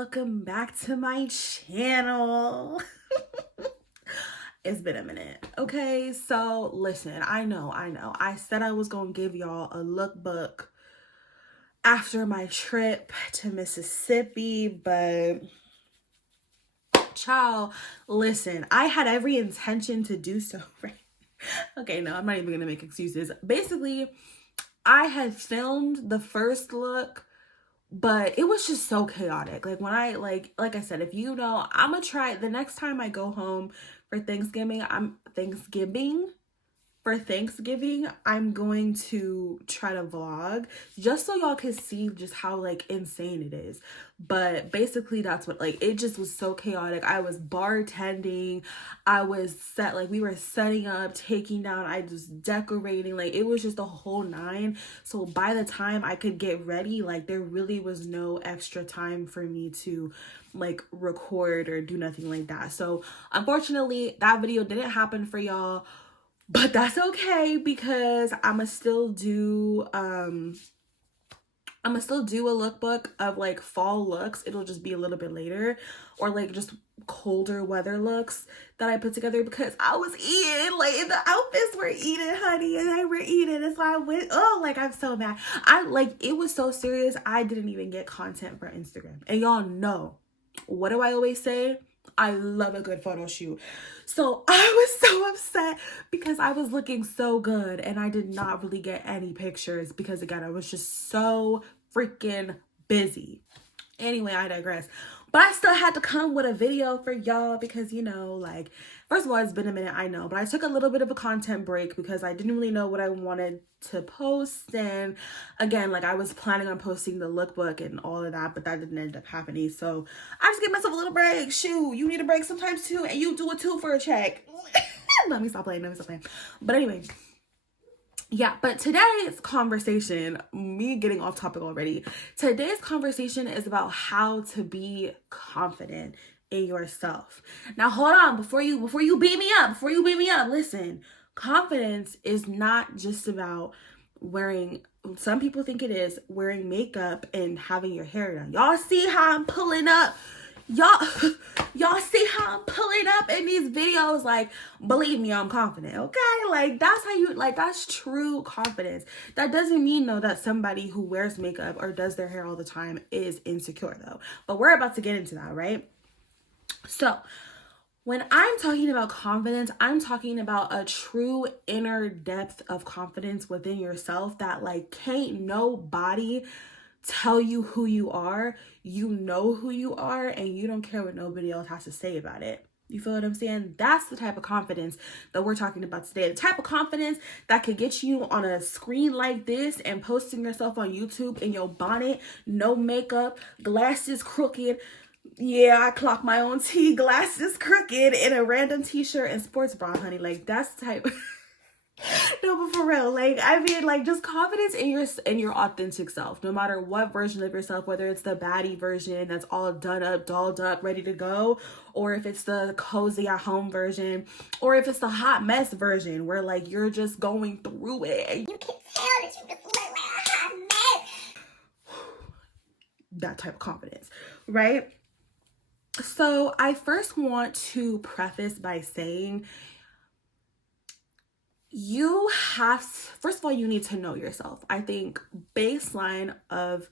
welcome back to my channel. It's been a minute. Okay, so listen, I know. I said I was gonna give y'all a lookbook after my trip to Mississippi, but child, listen, I had every intention to do so, right? Okay, no, I'm not even gonna make excuses. Basically, I had filmed the first look, but it was just so chaotic. Like when I like I said, if you know, I'm gonna try the next time I go home for Thanksgiving, I'm going to try to vlog just so y'all can see just how like insane it is. But basically that's what, like, it just was so chaotic. I was bartending, we were setting up, taking down, I was decorating, like it was just a whole nine. So by the time I could get ready, like there really was no extra time for me to like record or do nothing like that. So unfortunately that video didn't happen for y'all. But that's okay, because I'ma still do a lookbook of like fall looks. It'll just be a little bit later, or like just colder weather looks that I put together, because I was eating, like the outfits were eating, honey, and they were eating. And so I went, I'm so mad. It was so serious. I didn't even get content for Instagram. And y'all know, what do I always say? I love a good photo shoot. So I was so upset because I was looking so good and I did not really get any pictures because, again, I was just so freaking busy. Anyway, I digress. But I still had to come with a video for y'all because, you know, like, first of all, it's been a minute, I know. But I took a little bit of a content break because I didn't really know what I wanted to post. And again, like, I was planning on posting the lookbook and all of that, but that didn't end up happening. So I just gave myself a little break. Shoot, you need a break sometimes too. And you do it too for a check. Let me stop playing. But anyway. Yeah, but today's conversation, me getting off topic already, today's conversation is about how to be confident in yourself. Now, hold on, before you beat me up, listen, confidence is not just about wearing, some people think it is, wearing makeup and having your hair done. Y'all see how I'm pulling up? Y'all see how I'm pulling up in these videos? Like, believe me, I'm confident, okay? Like, that's how you, like, that's true confidence. That doesn't mean, though, that somebody who wears makeup or does their hair all the time is insecure, though. But we're about to get into that, right? So, when I'm talking about confidence, I'm talking about a true inner depth of confidence within yourself that, like, can't nobody tell you who you are. You know who you are, and you don't care what nobody else has to say about it. You feel what I'm saying? That's the type of confidence that we're talking about today. The type of confidence that could get you on a screen like this and posting yourself on YouTube in your bonnet, no makeup, glasses crooked. Yeah, I clock my own tea, glasses crooked, in a random t-shirt and sports bra, honey. Like, that's the type. No, but for real, like, I mean, like, just confidence in your authentic self, no matter what version of yourself, whether it's the baddie version that's all done up, dolled up, ready to go, or if it's the cozy at home version, or if it's the hot mess version where, like, you're just going through it and you can't tell that you just look like a hot mess. That type of confidence, right? So I first want to preface by saying, first of all, you need to know yourself. I think baseline of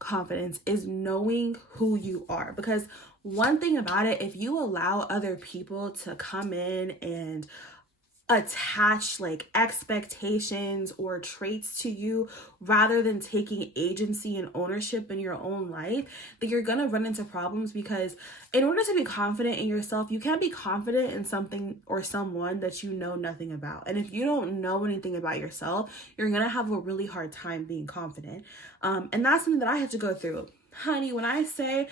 confidence is knowing who you are, because one thing about it, if you allow other people to come in and attach like expectations or traits to you rather than taking agency and ownership in your own life, then you're gonna run into problems. Because in order to be confident in yourself, you can't be confident in something or someone that you know nothing about. And if you don't know anything about yourself, you're gonna have a really hard time being confident. And that's something that I had to go through, honey. When I say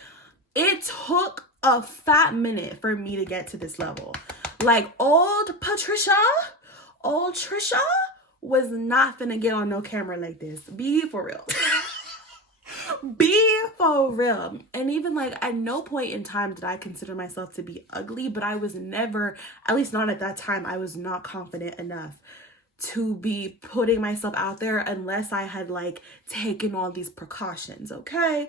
it took a fat minute for me to get to this level. Like, old Trisha was not finna get on no camera like this. Be for real. Be for real. And even, like, at no point in time did I consider myself to be ugly, but I was never, at least not at that time, I was not confident enough to be putting myself out there unless I had, like, taken all these precautions, okay?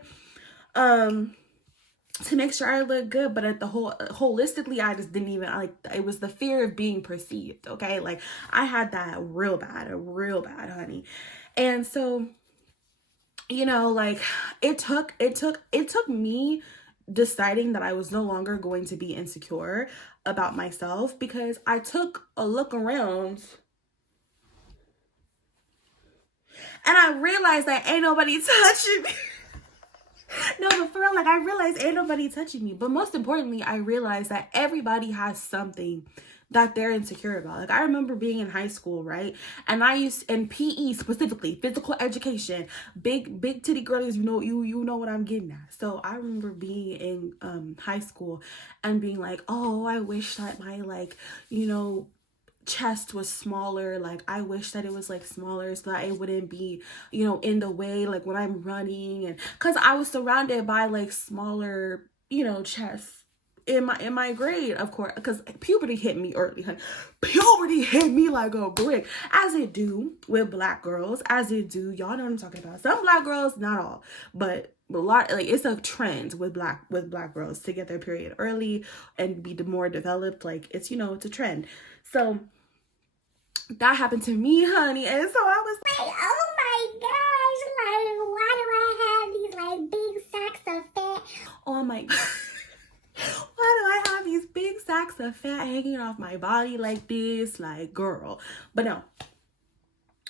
to make sure I look good. But at the holistically, I just didn't even like, it was the fear of being perceived. Okay, like I had that real bad, honey. And so, you know, like it took me deciding that I was no longer going to be insecure about myself, because I took a look around and I realized that ain't nobody touching me. No, but for real, like I realized ain't nobody touching me. But most importantly, I realized that everybody has something that they're insecure about. Like I remember being in high school, right? And I used in PE specifically, physical education, big titty girlies, you know what I'm getting at. So I remember being in high school and being like, oh, I wish that my like, chest was smaller. Like I wish that it was like smaller so that it wouldn't be, in the way like when I'm running. And because I was surrounded by like smaller, chests in my grade, of course, because puberty hit me early, honey. Puberty hit me like a brick, as it do with black girls, as it do, y'all know what I'm talking about. Some black girls, not all, but a lot, like it's a trend with black girls to get their period early and be more developed. Like it's, it's a trend. So that happened to me, honey. And so I was like, oh my gosh, like, why do I have these like big sacks of fat? Oh my God. Why do I have these big sacks of fat hanging off my body like this? Like, girl. But no.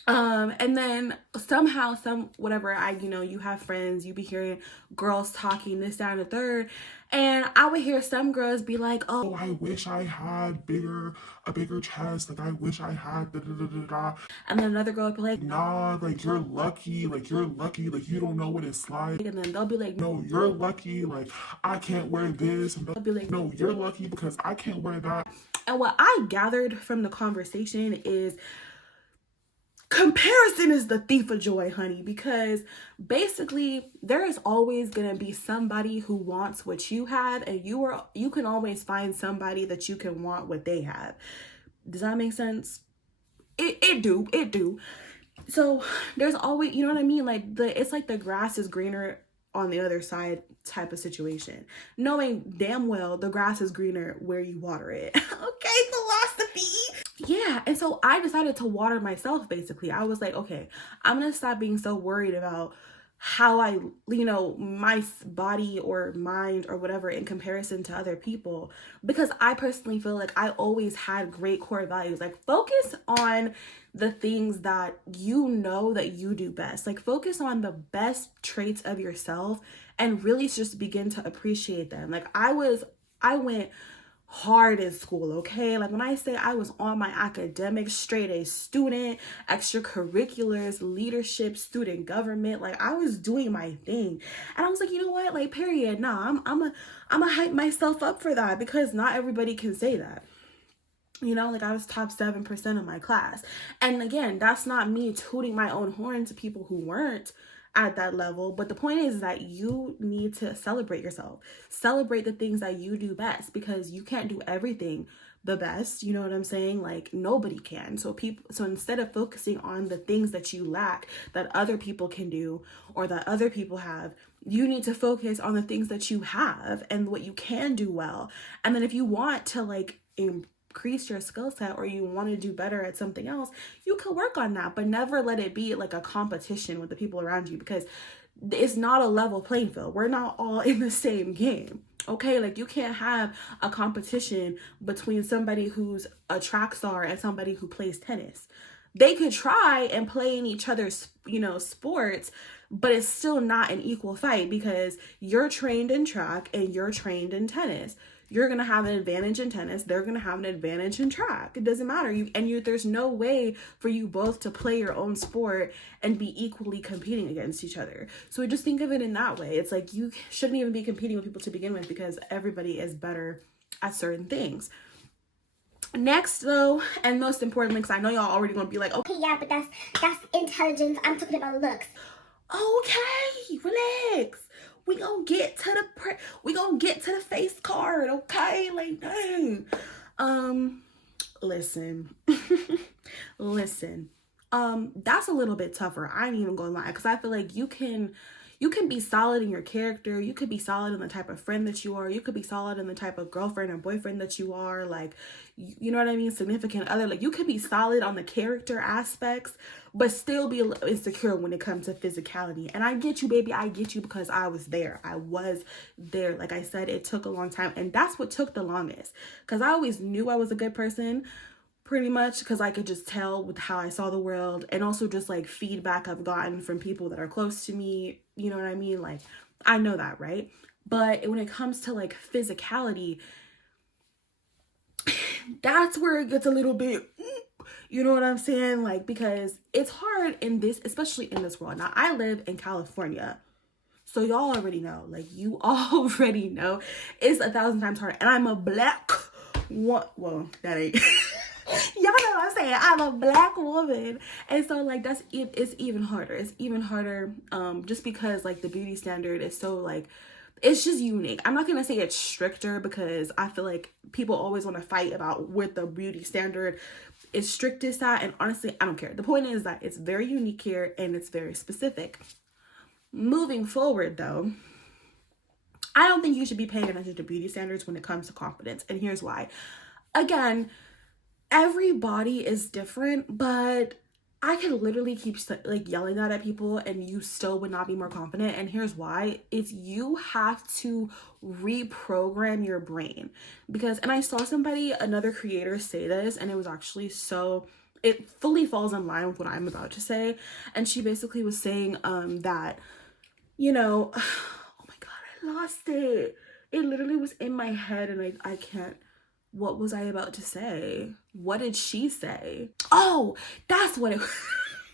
And then somehow, whatever, you have friends, you be hearing girls talking this, that, and the third. And I would hear some girls be like, oh, I wish I had a bigger chest. Like, I wish I had da da da da da. And then another girl would be like, nah, like, you're lucky. Like, you don't know what it's like. And then they'll be like, no, you're lucky. Like, I can't wear this. And they'll be like, no, you're lucky because I can't wear that. And what I gathered from the conversation is, comparison is the thief of joy, honey, because basically there is always going to be somebody who wants what you have, and you can always find somebody that you can want what they have. Does that make sense? It do. So there's always, you know what I mean? Like it's like the grass is greener on the other side type of situation, knowing damn well the grass is greener where you water it. Okay, philosophy. Yeah, and so I decided to water myself, basically. I was like, okay, I'm gonna stop being so worried about how I, my body or mind or whatever in comparison to other people, because I personally feel like I always had great core values. Like, focus on the things that that you do best. Like, focus on the best traits of yourself and really just begin to appreciate them. Like, I went hard in school, okay? Like when I say I was on my academics, straight A student, extracurriculars, leadership, student government, like I was doing my thing. And I was like, you know what? Like, period. Nah, I'm a hype myself up for that, because not everybody can say that. Like I was top 7% of my class. And again, that's not me tooting my own horn to people who weren't at that level. But the point is that you need to celebrate yourself. Celebrate the things that you do best, because you can't do everything the best. You know what I'm saying? Like nobody can. So instead of focusing on the things that you lack that other people can do or that other people have, you need to focus on the things that you have and what you can do well. And then if you want to like increase your skill set or you want to do better at something else, you can work on that, but never let it be like a competition with the people around you, because it's not a level playing field. We're not all in the same game. Okay, like you can't have a competition between somebody who's a track star and somebody who plays tennis. They could try and play in each other's, sports, but it's still not an equal fight, because you're trained in track and you're trained in tennis. You're going to have an advantage in tennis. They're going to have an advantage in track. It doesn't matter. There's no way for you both to play your own sport and be equally competing against each other. So just think of it in that way. It's like you shouldn't even be competing with people to begin with, because everybody is better at certain things. Next, though, and most importantly, because I know y'all already going to be like, okay, yeah, but that's intelligence. I'm talking about looks. Okay, relax. We gonna get to the face card, okay? Like, dang. Listen. Listen. That's a little bit tougher. I ain't even gonna lie, because I feel like you can you can be solid in your character. You could be solid in the type of friend that you are. You could be solid in the type of girlfriend or boyfriend that you are. Like, you know what I mean? Significant other. Like, you could be solid on the character aspects, but still be insecure when it comes to physicality. And I get you, baby. I get you, because I was there. I was there. Like I said, it took a long time. And that's what took the longest, because I always knew I was a good person, pretty much, because I could just tell with how I saw the world, and also just like feedback I've gotten from people that are close to me. You know what I mean? Like, I know that, right? But when it comes to like physicality, that's where it gets a little bit, you know what I'm saying? Like, because it's hard in this, especially in this world. Now, I live in California, so y'all already know, like, you already know it's 1,000 times harder. And I'm a black well, that ain't y'all know what I'm saying. I'm a black woman, and so like that's it. It's even harder. It's even harder, just because like the beauty standard is so like, it's just unique. I'm not gonna say it's stricter, because I feel like people always want to fight about what the beauty standard is strictest at, and honestly, I don't care. The point is that it's very unique here and it's very specific. Moving forward, though, I don't think you should be paying attention to beauty standards when it comes to confidence, and here's why. Again, every body is different, but I could literally keep like yelling that at people and you still would not be more confident. And here's why. It's you have to reprogram your brain, because, and I saw somebody, another creator, say this, and it was actually so, it fully falls in line with what I'm about to say. And she basically was saying that, you know, oh my God, I lost it. It literally was in my head and I can't. What was I about to say? What did she say? Oh, that's what it was.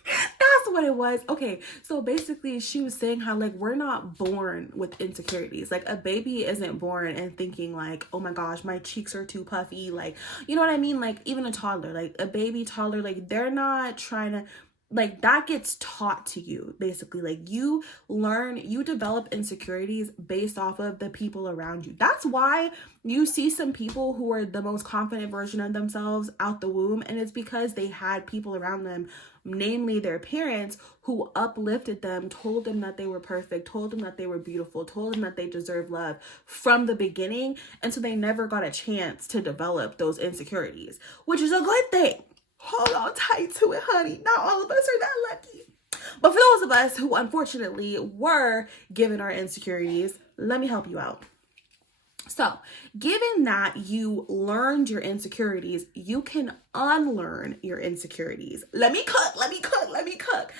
That's what it was. Okay, so basically she was saying how like we're not born with insecurities. Like a baby isn't born and thinking like, oh my gosh, my cheeks are too puffy. Like, you know what I mean? Like even a toddler, like a baby toddler, like they're not trying to, like that gets taught to you basically. Like you learn, you develop insecurities based off of the people around you. That's why you see some people who are the most confident version of themselves out the womb, and it's because they had people around them, namely their parents, who uplifted them, told them that they were perfect, told them that they were beautiful, told them that they deserve love from the beginning. And so they never got a chance to develop those insecurities, which is a good thing. Hold on tight to it, honey. Not all of us are that lucky. But for those of us who unfortunately were given our insecurities, let me help you out. So, given that you learned your insecurities, you can unlearn your insecurities. Let me cook.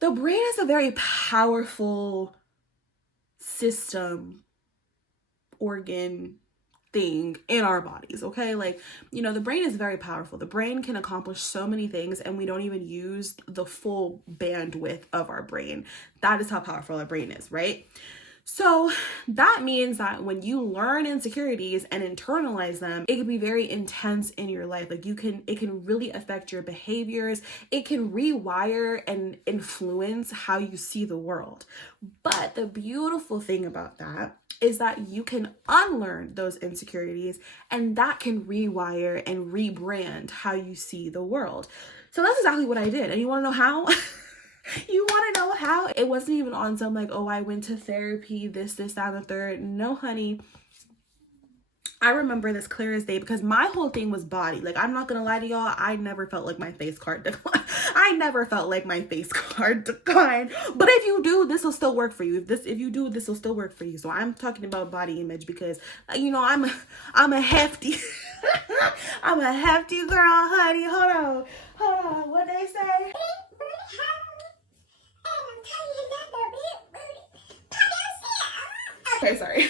The brain is a very powerful system, organ, thing in our bodies, okay? Like, you know, the brain is very powerful. The brain can accomplish so many things, and we don't even use the full bandwidth of our brain. That is how powerful our brain is, right? So that means that when you learn insecurities and internalize them, it can be very intense in your life. Like it can really affect your behaviors. It can rewire and influence how you see the world. But the beautiful thing about that is that you can unlearn those insecurities, and that can rewire and rebrand how you see the world. So that's exactly what I did. And you want to know how? You want to know how? It wasn't even on some like, oh, I went to therapy, this, that, and the third. No, honey. I remember this clear as day, because my whole thing was body. Like, I'm not gonna lie to y'all, I never felt like my face card declined. I never felt like my face card declined. But if you do, this will still work for you. If you do, this will still work for you. So I'm talking about body image because, you know, I'm a hefty, I'm a hefty girl, honey. Hold on. What they say? Okay, sorry.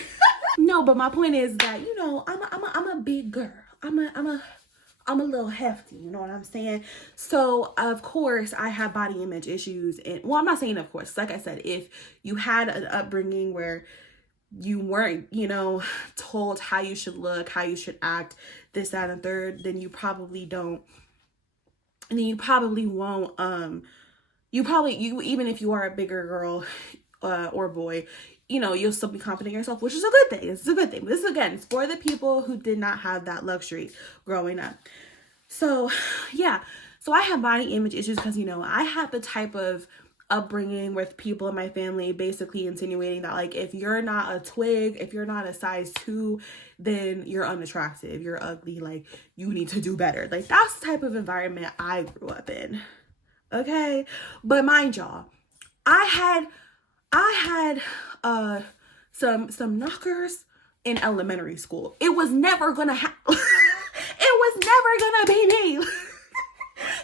No, but my point is that, you know, I'm a big girl. I'm a little hefty, you know what I'm saying? So of course I have body image issues, and well, I'm not saying of course. Like I said, if you had an upbringing where you weren't, you know, told how you should look, how you should act, this, that, and third, then you probably don't, and then you probably won't, you even if you are a bigger girl or boy, you know, you'll still be confident in yourself, which is a good thing. It's a good thing. This is, again, it's for the people who did not have that luxury growing up. So yeah, so I have body image issues because, you know, I had the type of upbringing with people in my family basically insinuating that like if you're not a twig, if you're not a size 2, then you're unattractive, you're ugly, like you need to do better. Like that's the type of environment I grew up in. Okay? But mind y'all, I had some knockers in elementary school. It was never gonna it was never gonna be me.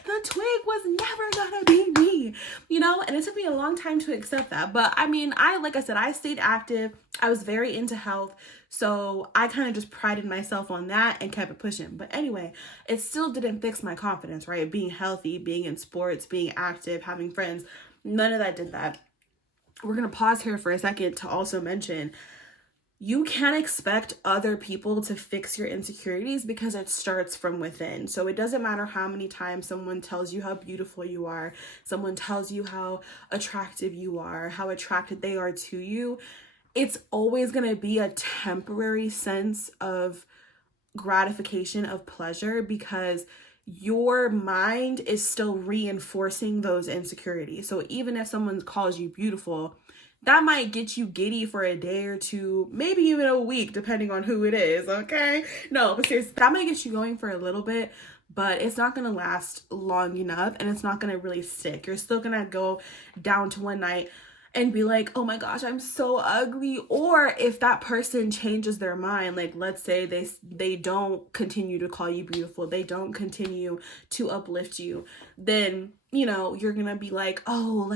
The twig was never gonna be me, you know? And it took me a long time to accept that. But I mean, like I said, I stayed active. I was very into health. So I kind of just prided myself on that and kept it pushing. But anyway, it still didn't fix my confidence, right? Being healthy, being in sports, being active, having friends, none of that did that. We're gonna pause here for a second to also mention you can't expect other people to fix your insecurities because it starts from within. So it doesn't matter how many times someone tells you how beautiful you are, someone tells you how attractive you are, how attracted they are to you. It's always going to be a temporary sense of gratification, of pleasure, because your mind is still reinforcing those insecurities. So even if someone calls you beautiful, that might get you giddy for a day or two, maybe even a week, depending on who it is, okay? No, but seriously, that might get you going for a little bit, but it's not gonna last long enough and it's not gonna really stick. You're still gonna go down to one night and be like, oh my gosh, I'm so ugly. Or if that person changes their mind, like let's say they don't continue to call you beautiful, they don't continue to uplift you, then you know you're gonna be like, oh,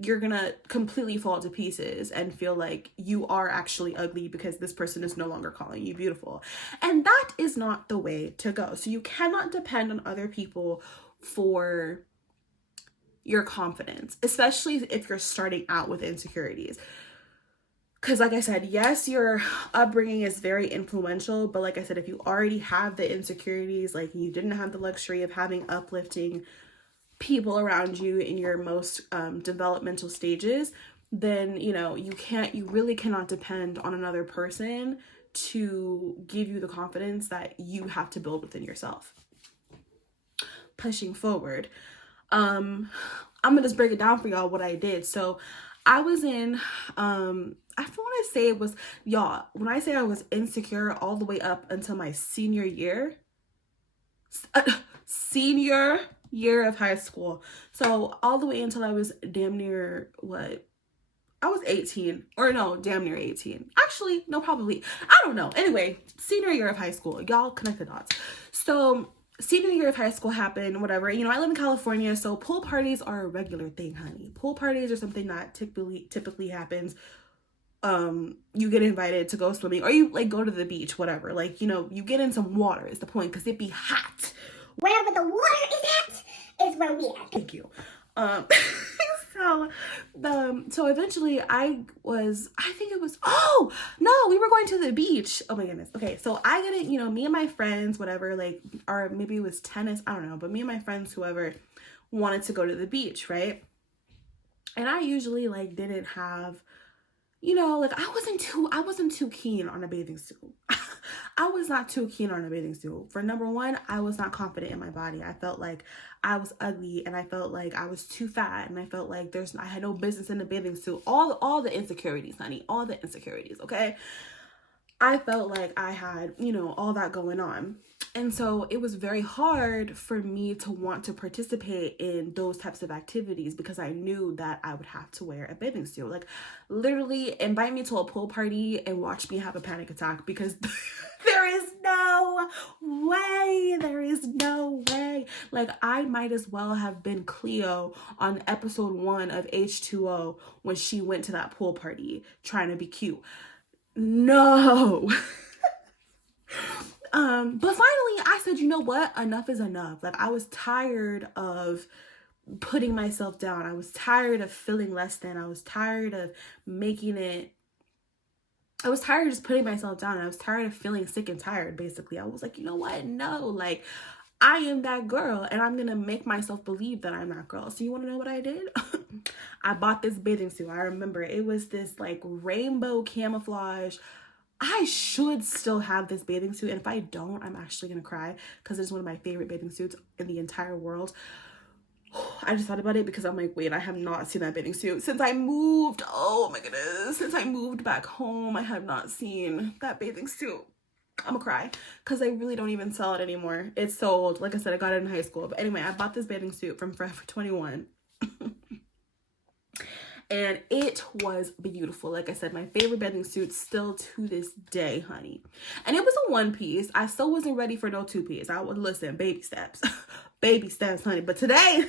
you're gonna completely fall to pieces and feel like you are actually ugly because this person is no longer calling you beautiful. And that is not the way to go. So you cannot depend on other people for your confidence, especially if you're starting out with insecurities. Because like I said, yes, your upbringing is very influential, but like I said, if you already have the insecurities, like you didn't have the luxury of having uplifting people around you in your most developmental stages, then you really cannot depend on another person to give you the confidence that you have to build within yourself. Pushing forward, I'm gonna just break it down for y'all what I did. So I was in I want to say it was, y'all, when I say I was insecure all the way up until my senior year of high school. So all the way until I was damn near I was 18, or no, damn near 18. Actually, no, probably. I don't know. Anyway, senior year of high school. Y'all connect the dots. So senior year of high school happened, whatever. I live in California, so pool parties are a regular thing, honey. Pool parties are something that typically happens. You get invited to go swimming, or you like go to the beach, whatever. Like, you get in some water is the point, because it be hot. Wherever the water is at is where we at. Thank you. So eventually we were going to the beach. Oh my goodness. Okay, so I get it, me and my friends, whatever, like, or maybe it was tennis, I don't know, but me and my friends, whoever, wanted to go to the beach, right? And I usually like didn't have, I wasn't too keen on a bathing suit. I was not too keen on a bathing suit. For number one, I was not confident in my body. I felt like I was ugly, and I felt like I was too fat, and I felt like I had no business in a bathing suit. All the insecurities, honey, all the insecurities, okay? I felt like I had, all that going on. And so it was very hard for me to want to participate in those types of activities because I knew that I would have to wear a bathing suit. Like, literally invite me to a pool party and watch me have a panic attack, because there is no way. Like, I might as well have been Cleo on episode 1 of H2O when she went to that pool party trying to be cute. No. But finally I said, you know what? Enough is enough. Like, I was tired of putting myself down. I was tired of feeling less than. I was tired of just putting myself down. I was tired of feeling sick and tired, basically. I was like, you know what? No, like, I am that girl, and I'm gonna make myself believe that I'm that girl. So you want to know what I did? I bought this bathing suit. I remember it was this like rainbow camouflage. I should still have this bathing suit, and if I don't, I'm actually gonna cry, because it's one of my favorite bathing suits in the entire world. I just thought about it because I'm like, wait, I have not seen that bathing suit since I moved. Oh my goodness. Since I moved back home, I have not seen that bathing suit. I'm gonna cry because they really don't even sell it anymore. It's sold. Like I said, I got it in high school. But anyway, I bought this bathing suit from Forever 21. And it was beautiful. Like I said, my favorite bathing suit still to this day, honey. And it was a one piece. I still wasn't ready for no two piece. I would listen, baby steps. Baby steps, honey. But today,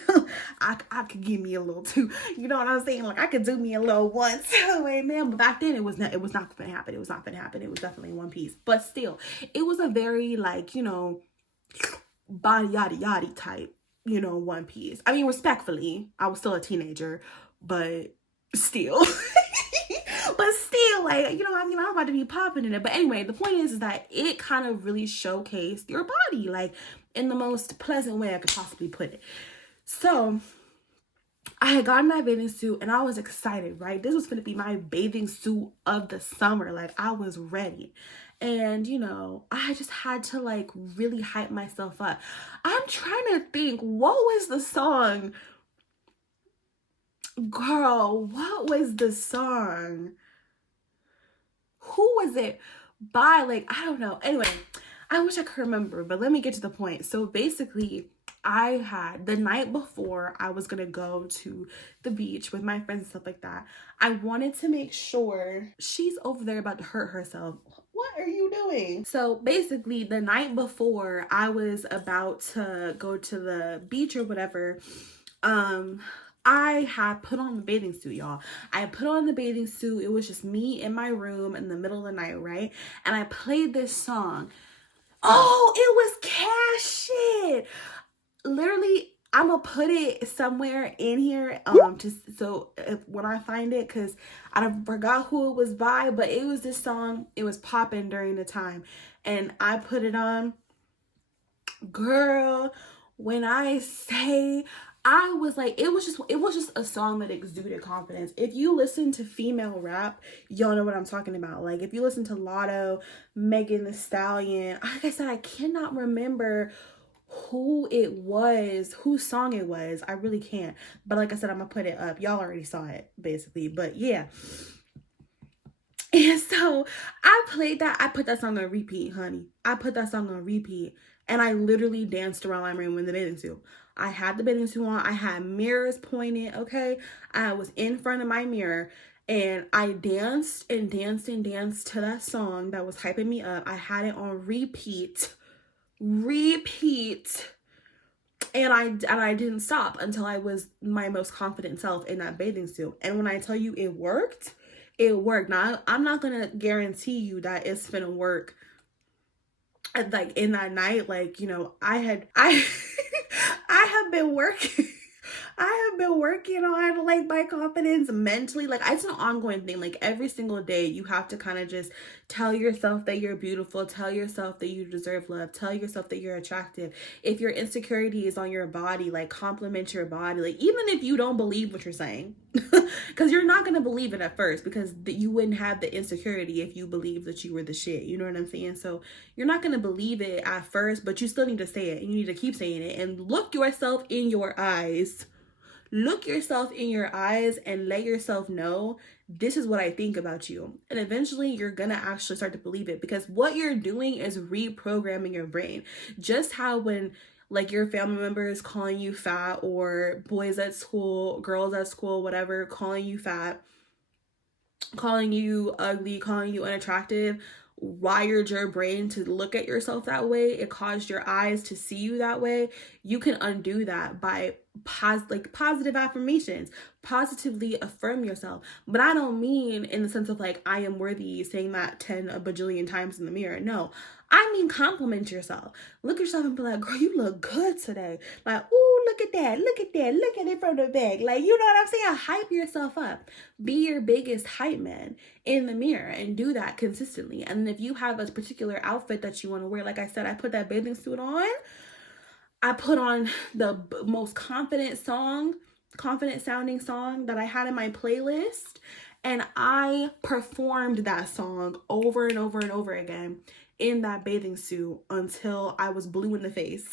I could give me a little two. You know what I'm saying? Like I could do me a little one too, amen. But back then it was not gonna happen. It was not gonna happen. It was definitely one piece. But still, it was a very like, you know, body yada yada type, you know, one piece. I mean, respectfully, I was still a teenager, but still. But still, like, you know, I mean, I'm about to be popping in it. But anyway, the point is that it kind of really showcased your body, like, in the most pleasant way I could possibly put it. So, I had gotten that bathing suit and I was excited, right? This was going to be my bathing suit of the summer. Like, I was ready. And, you know, I just had to, like, really hype myself up. I'm trying to think, what was the song? Girl, what was the song? Who was it by? Like, I don't know. Anyway, I wish I could remember, but let me get to the point. So basically, I had the night before I was gonna go to the beach with my friends and stuff like that. I wanted to make sure she's over there about to hurt herself. What are you doing? So basically, the night before I was about to go to the beach or whatever, I had put on the bathing suit, y'all. I put on the bathing suit. It was just me in my room in the middle of the night, right? And I played this song. Oh, it was Cash Shit. Literally, I'm gonna put it somewhere in here, just so when I find it, because I forgot who it was by, but it was this song. It was popping during the time, and I put it on. Girl, when I say, I was like, it was just a song that exuded confidence. If you listen to female rap, y'all know what I'm talking about. Like, if you listen to Lotto, Megan Thee Stallion, like I said, I cannot remember who it was, whose song it was. I really can't. But like I said, I'm gonna put it up. Y'all already saw it, basically. But yeah. And so I played that. I put that song on repeat, honey. I put that song on repeat. And I literally danced around my room in the bathing suit. I had the bathing suit on. I had mirrors pointed, okay? I was in front of my mirror. And I danced and danced and danced to that song that was hyping me up. I had it on repeat. And I didn't stop until I was my most confident self in that bathing suit. And when I tell you it worked, it worked. Now, I'm not going to guarantee you that it's going to work like in that night. Like, you know, I have been working. I have been working on like my confidence mentally. Like, it's an ongoing thing. Like, every single day you have to kind of just tell yourself that you're beautiful, tell yourself that you deserve love, tell yourself that you're attractive. If your insecurity is on your body, like, compliment your body. Like, even if you don't believe what you're saying, because you're not going to believe it at first, because you wouldn't have the insecurity if you believed that you were the shit. You know what I'm saying? So you're not going to believe it at first, but you still need to say it. You need to keep saying it and look yourself in your eyes. Look yourself in your eyes and let yourself know, this is what I think about you. And eventually you're going to actually start to believe it, because what you're doing is reprogramming your brain. Just how when like your family member is calling you fat, or boys at school, girls at school, whatever, calling you fat, calling you ugly, calling you unattractive, wired your brain to look at yourself that way. It caused your eyes to see you that way. You can undo that by positive affirmations. Positively affirm yourself. But I don't mean in the sense of like, I am worthy, saying that 10 a bajillion times in the mirror. No, I mean compliment yourself. Look at yourself and be like, girl, you look good today. Like, ooh, look at that, look at that, look at it from the back. Like, you know what I'm saying? Hype yourself up. Be your biggest hype man in the mirror, and do that consistently. And if you have a particular outfit that you want to wear, like I said, I put that bathing suit on. I put on the most confident sounding song that I had in my playlist, and I performed that song over and over and over again in that bathing suit until I was blue in the face.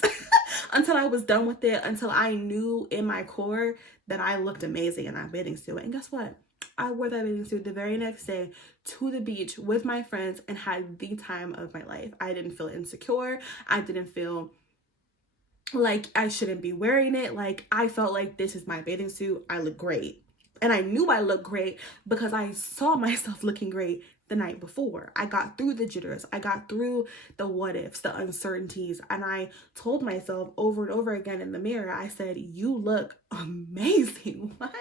until I was done with it, until I knew in my core that I looked amazing in that bathing suit. And guess what? I wore that bathing suit the very next day to the beach with my friends and had the time of my life. I didn't feel insecure. I didn't feel like I shouldn't be wearing it. Like, I felt like this is my bathing suit. I look great. And I knew I looked great because I saw myself looking great the night before. I got through the jitters. I got through the what ifs, the uncertainties. And I told myself over and over again in the mirror, I said, you look amazing. What?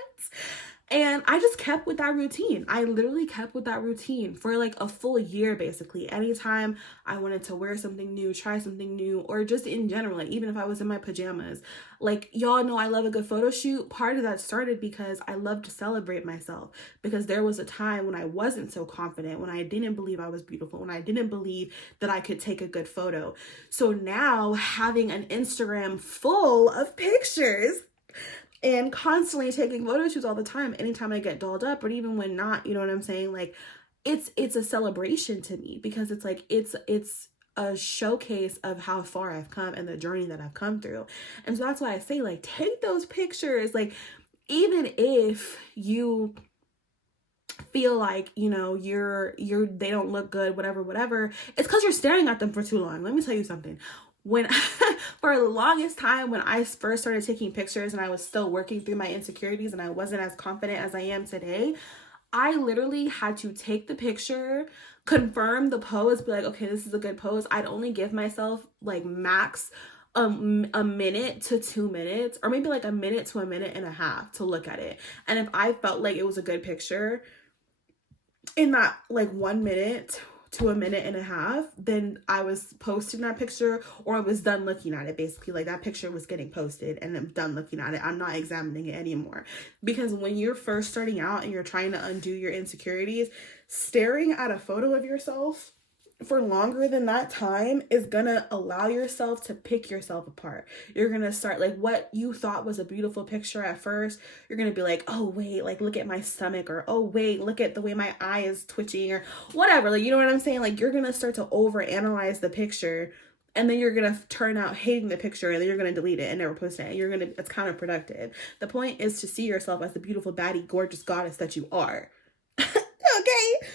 And I just kept with that routine. I literally kept with that routine for like a full year, basically. Anytime I wanted to wear something new, try something new, or just in general, like even if I was in my pajamas, like y'all know I love a good photo shoot. Part of that started because I love to celebrate myself, because there was a time when I wasn't so confident, when I didn't believe I was beautiful, when I didn't believe that I could take a good photo. So now having an Instagram full of pictures and constantly taking photo shoots all the time, anytime I get dolled up, or even when not, you know what I'm saying? Like, it's a celebration to me, because it's like, it's a showcase of how far I've come and the journey that I've come through. And so that's why I say, like, take those pictures. Like, even if you feel like, you know, they don't look good, whatever, it's because you're staring at them for too long. Let me tell you something. When for the longest time, when I first started taking pictures and I was still working through my insecurities and I wasn't as confident as I am today, I literally had to take the picture, confirm the pose, be like, okay, this is a good pose. I'd only give myself like max a minute to 2 minutes, or maybe like a minute to a minute and a half to look at it. And if I felt like it was a good picture in that like 1 minute to a minute and a half, then I was posting that picture, or I was done looking at it. Basically, like, that picture was getting posted and I'm done looking at it. I'm not examining it anymore. Because when you're first starting out and you're trying to undo your insecurities, staring at a photo of yourself for longer than that time is gonna allow yourself to pick yourself apart. You're gonna start, like, what you thought was a beautiful picture at first, you're gonna be like, oh wait, like, look at my stomach, or oh wait, look at the way my eye is twitching, or whatever. Like, you know what I'm saying? Like, you're gonna start to overanalyze the picture, and then you're gonna turn out hating the picture, and then you're gonna delete it and never post it. And it's counterproductive. The point is to see yourself as the beautiful, baddie, gorgeous goddess that you are. Okay?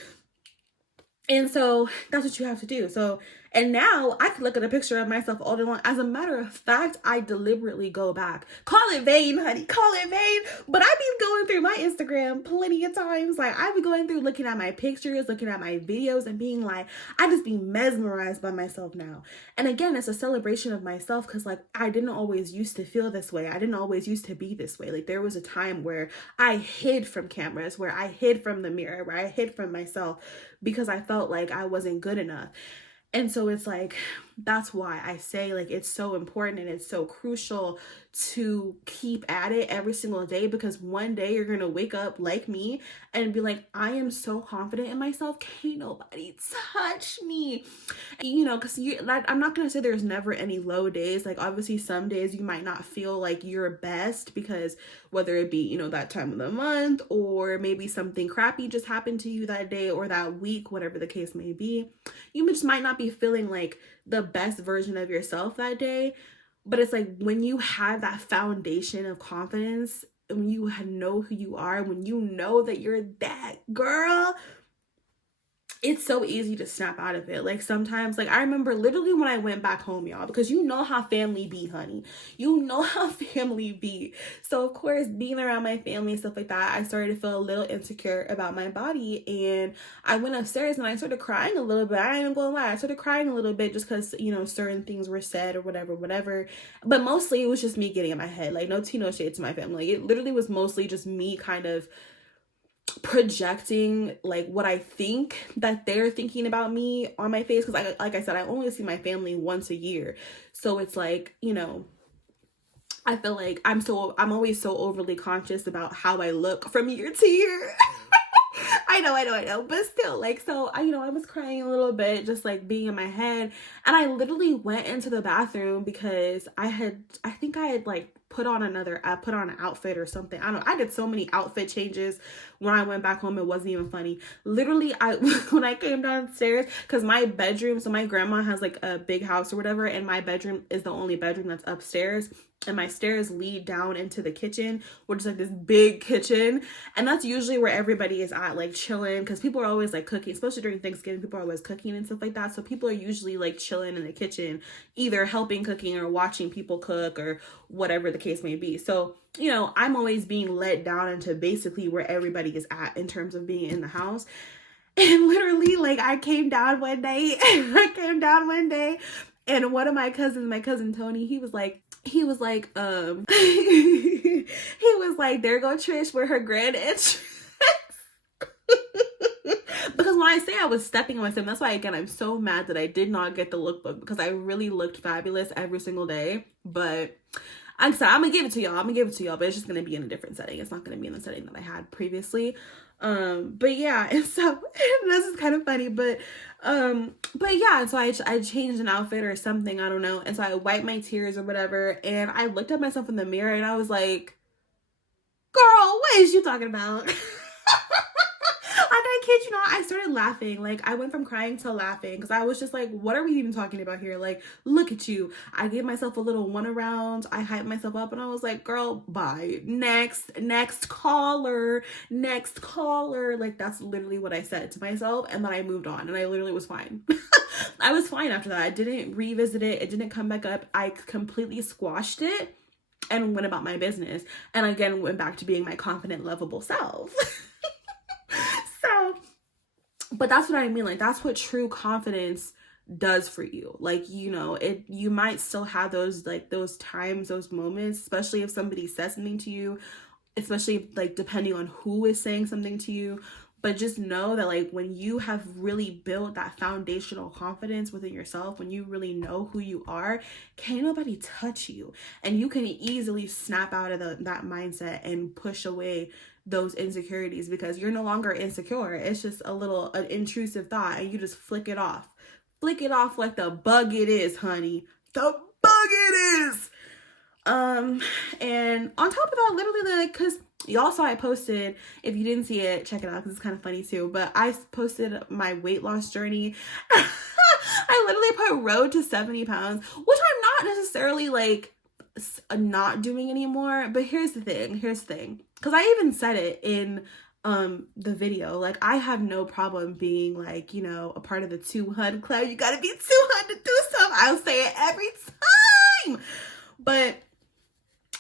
And so that's what you have to do. So, and now I could look at a picture of myself all day long. As a matter of fact, I deliberately go back. Call it vain, honey. Call it vain. But I've been going through my Instagram plenty of times. Like, I've been going through looking at my pictures, looking at my videos, and being like, I just be mesmerized by myself now. And again, it's a celebration of myself, because like, I didn't always used to feel this way. I didn't always used to be this way. Like, there was a time where I hid from cameras, where I hid from the mirror, where I hid from myself, because I felt like I wasn't good enough. And so it's like, that's why I say, like, it's so important and it's so crucial to keep at it every single day, because one day you're going to wake up like me and be like, I am so confident in myself. Can't nobody touch me. You know, because I'm not going to say there's never any low days. Like, obviously some days you might not feel like your best, because whether it be, you know, that time of the month, or maybe something crappy just happened to you that day or that week, whatever the case may be, you just might not be feeling like the best version of yourself that day. But it's like, when you have that foundation of confidence, when you know who you are, when you know that you're that girl, it's so easy to snap out of it. Like, sometimes, like, I remember literally when I went back home, y'all, because you know how family be, honey. You know how family be. So, of course, being around my family and stuff like that, I started to feel a little insecure about my body. And I went upstairs and I started crying a little bit. I ain't even gonna lie. I started crying a little bit just because, you know, certain things were said or whatever. But mostly it was just me getting in my head. Like, no tea, no shade to my family. It literally was mostly just me kind of projecting like what I think that they're thinking about me on my face, because like I said, I only see my family once a year. So it's like, you know, I feel like I'm always so overly conscious about how I look from year to year. I know, but still, like, so I was crying a little bit, just like being in my head, and I literally went into the bathroom because I think I had like put on an outfit or something. I don't know. I did so many outfit changes when I went back home. It wasn't even funny. Literally, when I came downstairs, because my bedroom, so my grandma has like a big house or whatever, and my bedroom is the only bedroom that's upstairs. And my stairs lead down into the kitchen, which is like this big kitchen. And that's usually where everybody is at, like chilling, because people are always like cooking, especially during Thanksgiving. People are always cooking and stuff like that. So people are usually like chilling in the kitchen, either helping cooking or watching people cook or whatever the case may be. So, you know, I'm always being let down into basically where everybody is at in terms of being in the house. And literally, like, I came down one day, and one of my cousin Tony, he was like, he was like, there go Trish with her grand entrance. Because when I say I was stepping on myself, that's why, again, I'm so mad that I did not get the lookbook, because I really looked fabulous every single day. But I'm sorry, I'm gonna give it to y'all, but it's just gonna be in a different setting. It's not gonna be in the setting that I had previously. But yeah, and so this is kind of funny, but yeah, so I changed an outfit or something, I don't know, and so I wiped my tears or whatever, and I looked at myself in the mirror, and I was like, girl, what is you talking about? Like, I kid you not, I started laughing. Like, I went from crying to laughing, because I was just like, what are we even talking about here? Like, look at you. I gave myself a little one around. I hyped myself up, and I was like, girl, bye. Next caller. Like, that's literally what I said to myself, and then I moved on, and I literally was fine. I was fine after that. I didn't revisit it. It didn't come back up. I completely squashed it and went about my business, and again went back to being my confident, lovable self. So, but that's what I mean. Like, that's what true confidence does for you. Like, you know, you might still have those, like, those times, those moments, especially if somebody says something to you, especially like depending on who is saying something to you. But just know that, like, when you have really built that foundational confidence within yourself, when you really know who you are, can't nobody touch you. And you can easily snap out of that mindset and push away those insecurities, because you're no longer insecure. It's just an intrusive thought, and you just flick it off like the bug it is, honey. The bug it is. And on top of that, literally, like, because y'all saw I posted, if you didn't see it, check it out, because it's kind of funny too, but I posted my weight loss journey. I literally put road to 70 pounds, which I'm not necessarily like not doing anymore. But here's the thing, because I even said it in the video, like, I have no problem being, like, you know, a part of the 200 club. You gotta be 200 to do something. I'll say it every time, but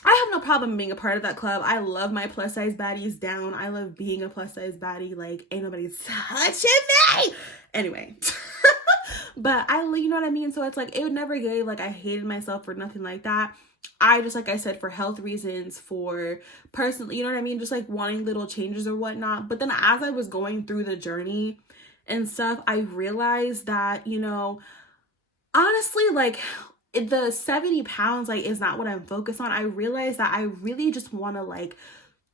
I have no problem being a part of that club. I love my plus size baddies down. I love being a plus size baddie. Like, ain't nobody touching me. Anyway, but you know what I mean? So it's like, it never gave, like, I hated myself or nothing like that. I just, like I said, for health reasons, for personally, you know what I mean? Just like wanting little changes or whatnot. But then as I was going through the journey and stuff, I realized that, you know, honestly, like, the 70 pounds, like, is not what I'm focused on. I realized that I really just want to, like,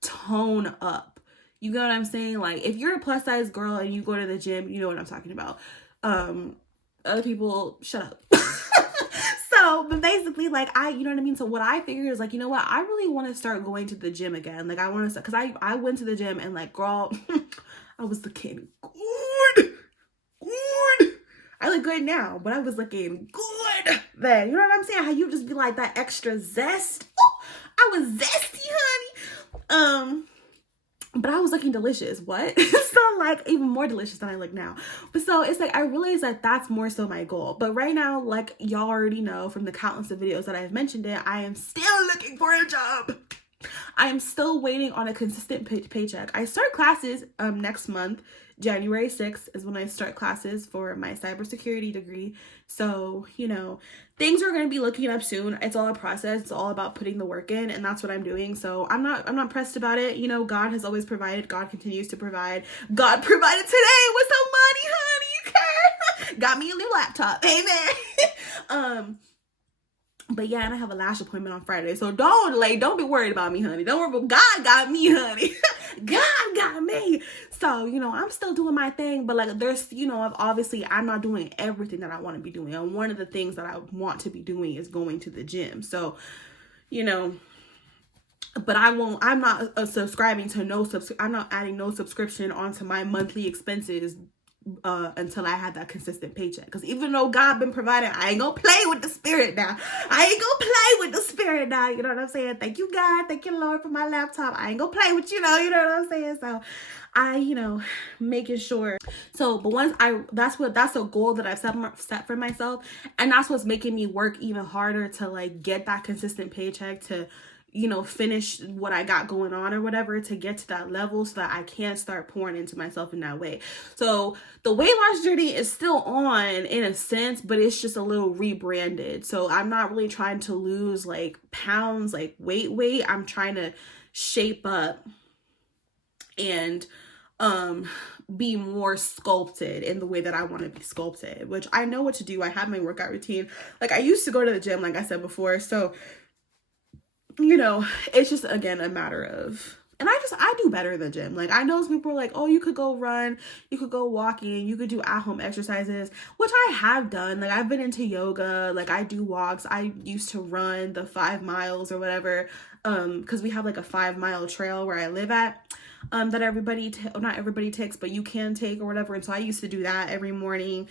tone up. You know what I'm saying? Like, if you're a plus size girl and you go to the gym, you know what I'm talking about. Other people, shut up. So, but basically, like, you know what I mean? So what I figured is, like, you know what? I really want to start going to the gym again. Like, I want to start, because I went to the gym and, like, girl, I was looking good. I look good now, but I was looking good then. You know what I'm saying? How you just be like that extra zest. Oh, I was zesty, honey. But I was looking delicious. What? So, like, even more delicious than I look now. But so it's like, I realized that that's more so my goal. But right now, like, y'all already know from the countless of videos that I've mentioned it, I am still looking for a job. I am still waiting on a consistent paycheck. I start classes next month. January 6th is when I start classes for my cybersecurity degree. So, you know, things are going to be looking up soon. It's all a process. It's all about putting the work in, and that's what I'm doing. So I'm not pressed about it. You know, God has always provided. God continues to provide. God provided today with some money, honey. Got me a new laptop. Amen. But yeah, and I have a lash appointment on Friday. So don't be worried about me, honey. Don't worry about God got me, honey. God got me. So, you know, I'm still doing my thing, but like, there's, you know, obviously I'm not doing everything that I want to be doing. And one of the things that I want to be doing is going to the gym. So, you know, but I'm not subscribing to I'm not adding no subscription onto my monthly expenses until I had that consistent paycheck. Because even though God been providing, I ain't gonna play with the spirit now. You know what I'm saying? Thank you, God. Thank you, Lord, for my laptop. I ain't gonna play with you know what I'm saying? So I making sure. So, but that's a goal that I've set for myself. And that's what's making me work even harder to like get that consistent paycheck to finish what I got going on or whatever, to get to that level so that I can start pouring into myself in that way. So the weight loss journey is still on in a sense, but it's just a little rebranded. So I'm not really trying to lose like pounds, like weight. I'm trying to shape up and be more sculpted in the way that I want to be sculpted, which I know what to do. I have my workout routine. Like I used to go to the gym, like I said before. So it's just, again, a matter of, and I do better in the gym. Like, I know some people are like, oh, you could go run, you could go walking, you could do at-home exercises, which I have done. Like, I've been into yoga, like, I do walks. I used to run the 5 miles or whatever, because we have, like, a 5-mile trail where I live at, that not everybody takes, but you can take or whatever. And so I used to do that every morning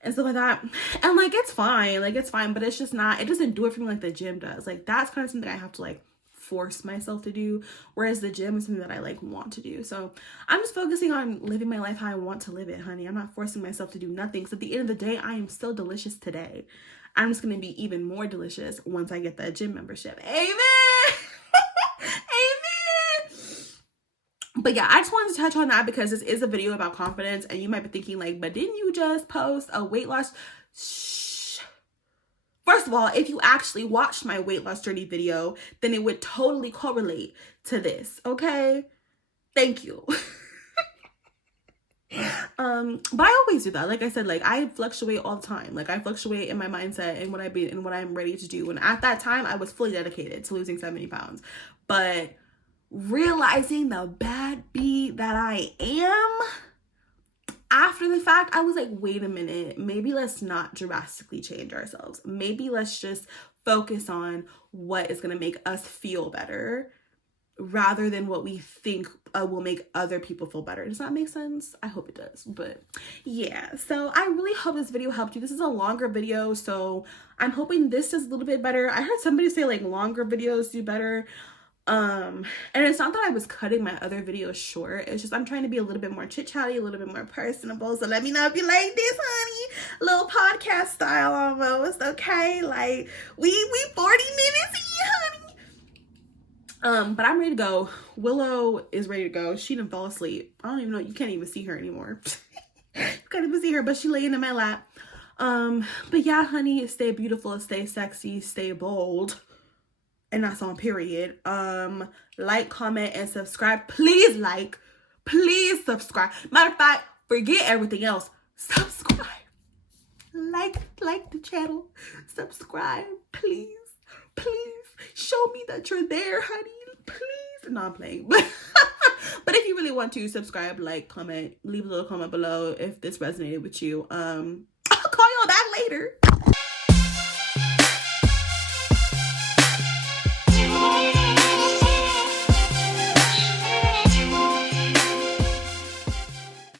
and stuff like that. And like, it's fine, but it's just not, it doesn't do it for me like the gym does. Like, that's kind of something I have to like force myself to do, whereas the gym is something that I like want to do. So I'm just focusing on living my life how I want to live it, honey. I'm not forcing myself to do nothing, because at the end of the day, I am still delicious today. I'm just going to be even more delicious once I get that gym membership. Amen. But yeah, I just wanted to touch on that because this is a video about confidence, and you might be thinking like, but didn't you just post a weight loss? Shh. First of all, if you actually watched my weight loss journey video, then it would totally correlate to this, okay? Thank you. But I always do that. Like I said, like I fluctuate all the time. Like I fluctuate in my mindset and what I'm ready to do. And at that time, I was fully dedicated to losing 70 pounds. But realizing the bad bee that I am after the fact, I was like, wait a minute, maybe let's not drastically change ourselves. Maybe let's just focus on what is going to make us feel better rather than what we think will make other people feel better. Does that make sense? I hope it does. But yeah, so I really hope this video helped you. This is a longer video, so I'm hoping this does a little bit better. I heard somebody say like longer videos do better. And it's not that I was cutting my other videos short. It's just I'm trying to be a little bit more chit-chatty, a little bit more personable. So let me know if you like this, honey. Little podcast style almost, okay? Like we 40 minutes in, honey. But I'm ready to go. Willow is ready to go. She didn't fall asleep. I don't even know. You can't even see her anymore. You can't even see her, but she laying in my lap. But yeah, honey, stay beautiful, stay sexy, stay bold. And that's on period. Like, comment, and subscribe. Please like. Please subscribe. Matter of fact, forget everything else. Subscribe. Like the channel. Subscribe. Please. Please. Show me that you're there, honey. Please. No, I'm playing. But if you really want to, subscribe, like, comment, leave a little comment below if this resonated with you. I'll call y'all back later.